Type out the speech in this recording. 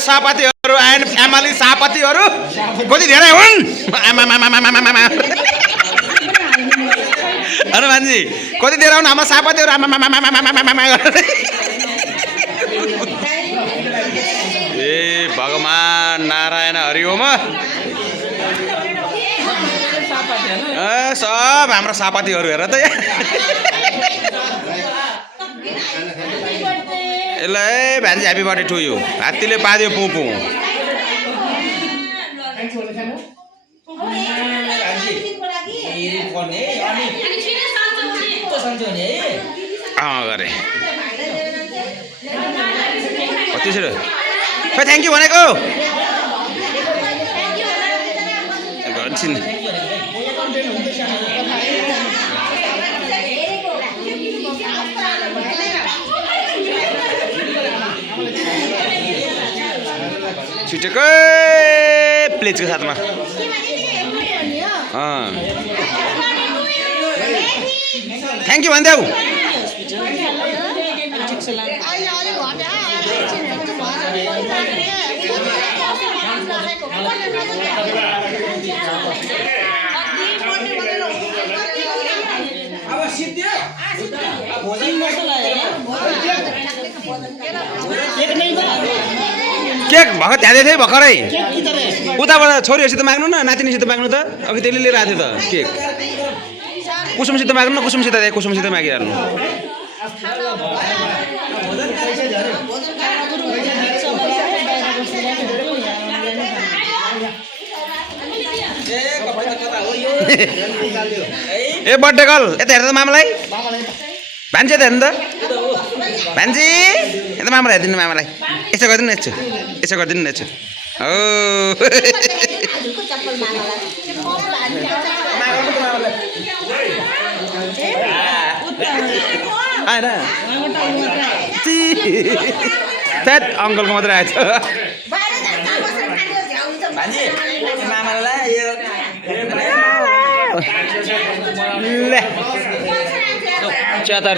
सभापतिहरू and family सभापतिहरू कति धेरै हुन् हनुमानजी कति धेरै हुन् हाम्रो सभापतिहरू ए भगवान नारायण हरिओम सब हाम्रो सभापतिहरू हेर त ल ए भान्जी ह्याप्पी बर्थडे टु यु हात्तीले पाद्यो पुपु गरे त्यसो खै थ्याङ्क यू भनेको छिटोकै प्लेटको साथमा थ्याङ्क यू भनिदेऊ केक भर्खर त्यहाँ थिएँ भर्खरै उताबाट छोरीहरूसित माग्नु न नातिनीसित माग्नु त अघि त्यसले लिएर आएको थियो त केक कुसुमसित माग्नु न कुसुमसित कुसुमसित मागिहाल्नु ए बर्थडे कल यता हेर्दा त मामालाई भान्जी यता हेर्नु त भान्जी यता मामालाई हेरिदिनु मामालाई यसो गरिदिनु न यसो गरिदिनु न यसो हो आएन त्यहाँ अङ्कलको मात्रै आएछ ल चतर